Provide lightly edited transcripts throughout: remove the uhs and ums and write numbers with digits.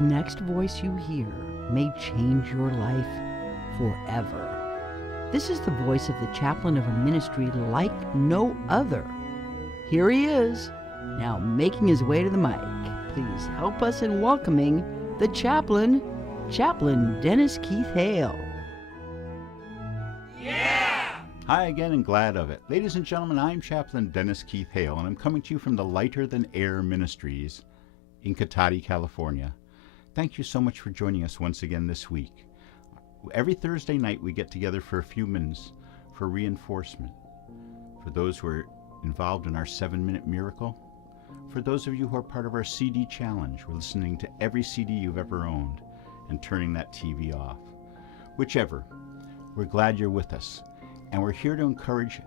The next voice you hear may change your life forever. This is the voice of the chaplain of a ministry like no other. Here he is, now making his way to the mic. Please help us in welcoming the chaplain, Chaplain Dennis Keith Hale. Yeah! Hi again and glad of it. Ladies and gentlemen, I'm Chaplain Dennis Keith Hale, and I'm coming to you from the Lighter Than Air Ministries in Cotati, California. Thank you so much for joining us once again this week. Every Thursday night we get together for a few minutes for reinforcement. For those who are involved in our 7-minute miracle, for those of you who are part of our CD challenge, we're listening to every CD you've ever owned and turning that TV off. Whichever, we're glad you're with us. And we're here to encourage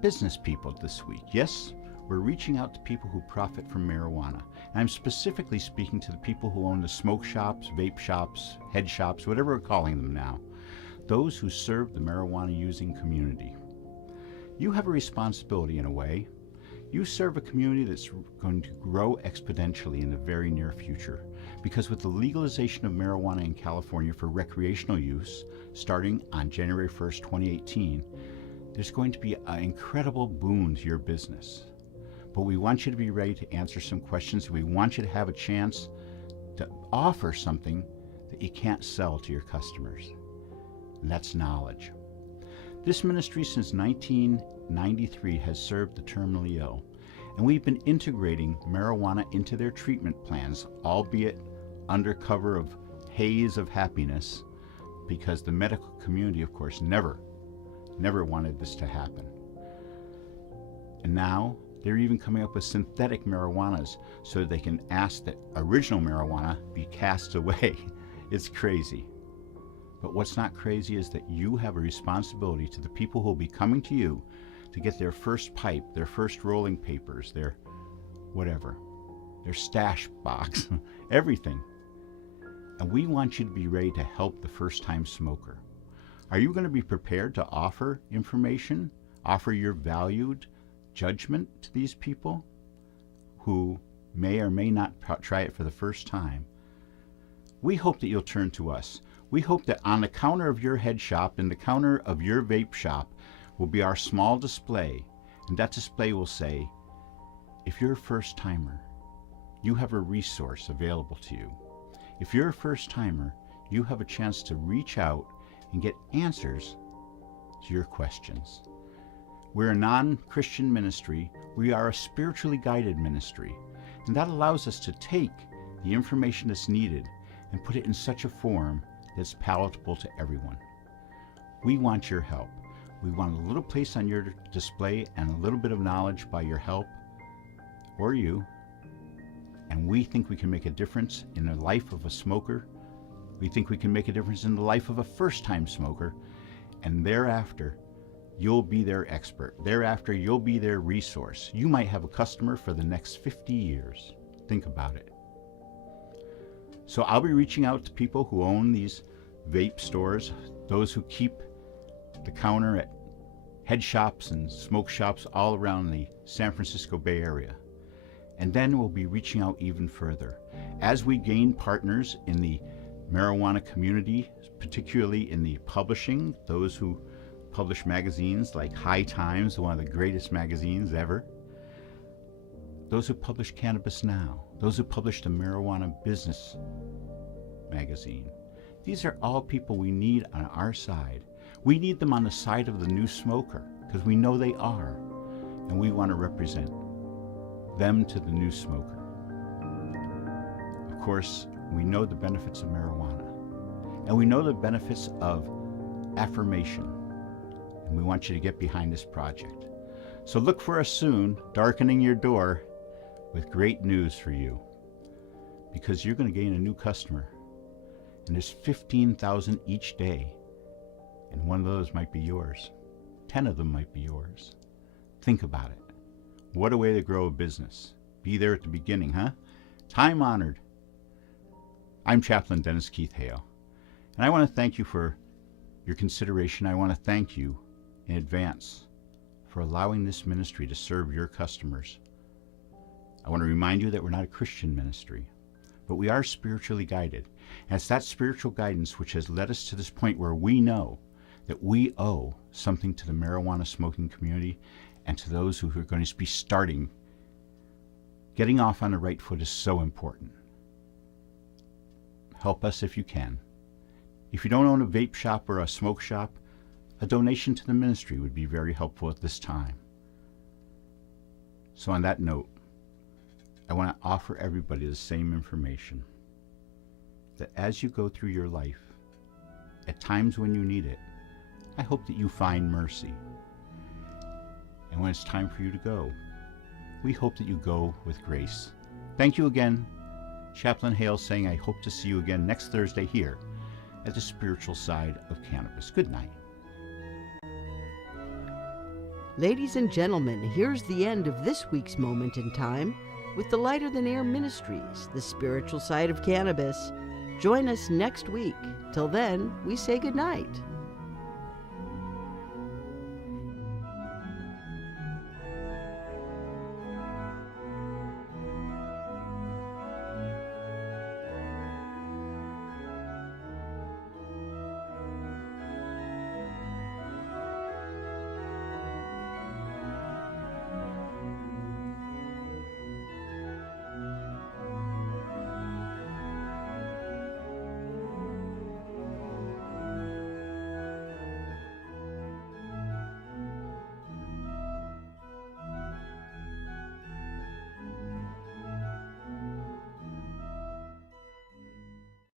business people this week. Yes, we're reaching out to people who profit from marijuana. And I'm specifically speaking to the people who own the smoke shops, vape shops, head shops, whatever we're calling them now. Those who serve the marijuana using community. You have a responsibility in a way. You serve a community that's going to grow exponentially in the very near future. Because with the legalization of marijuana in California for recreational use, starting on January 1st, 2018, there's going to be an incredible boon to your business. But we want you to be ready to answer some questions. We want you to have a chance to offer something that you can't sell to your customers. And that's knowledge. This ministry since 1993 has served the terminally ill. And we've been integrating marijuana into their treatment plans, albeit under cover of haze of happiness, because the medical community, of course, never wanted this to happen. And now they're even coming up with synthetic marijuanas so they can ask that original marijuana be cast away. It's crazy. But what's not crazy is that you have a responsibility to the people who will be coming to you to get their first pipe, their first rolling papers, their whatever, their stash box, everything. And we want you to be ready to help the first-time smoker. Are you going to be prepared to offer information, offer your valued judgment to these people who may or may not try it for the first time? We hope that you'll turn to us. We hope that on the counter of your head shop and the counter of your vape shop will be our small display, and that display will say, if you're a first timer, you have a resource available to you. If you're a first timer, you have a chance to reach out and get answers to your questions. We're a non-Christian ministry. We are a spiritually guided ministry, and that allows us to take the information that's needed and put it in such a form that's palatable to everyone. We want your help. We want a little place on your display and a little bit of knowledge by your help, or you, and we think we can make a difference in the life of a smoker. We think we can make a difference in the life of a first-time smoker, and thereafter, you'll be their expert. Thereafter, you'll be their resource. You might have a customer for the next 50 years. Think about it. So I'll be reaching out to people who own these vape stores, those who keep the counter at head shops and smoke shops all around the San Francisco Bay Area. And then we'll be reaching out even further. As we gain partners in the marijuana community, particularly in the publishing, those who publish magazines like High Times, one of the greatest magazines ever, those who publish Cannabis Now, those who publish the Marijuana Business magazine. These are all people we need on our side. We need them on the side of the new smoker because we know they are, and we want to represent them to the new smoker. Of course, we know the benefits of marijuana, and we know the benefits of affirmation, and we want you to get behind this project. So look for us soon, darkening your door with great news for you, because you're going to gain a new customer, and there's 15,000 each day, and one of those might be yours. 10 of them might be yours. Think about it. What a way to grow a business. Be there at the beginning, huh? Time honored. I'm Chaplain Dennis Keith Hale, and I want to thank you for your consideration. I want to thank you in advance for allowing this ministry to serve your customers. I want to remind you that we're not a Christian ministry, but we are spiritually guided. And it's that spiritual guidance which has led us to this point where we know that we owe something to the marijuana smoking community and to those who are going to be starting. Getting off on the right foot is so important. Help us if you can. If you don't own a vape shop or a smoke shop, a donation to the ministry would be very helpful at this time. So on that note, I want to offer everybody the same information, that as you go through your life, at times when you need it, I hope that you find mercy. And when it's time for you to go, we hope that you go with grace. Thank you again. Chaplain Hale saying I hope to see you again next Thursday here at the Spiritual Side of Cannabis. Good night. Ladies and gentlemen, here's the end of this week's Moment in Time with the Lighter Than Air Ministries, the Spiritual Side of Cannabis. Join us next week. Till then, we say good night.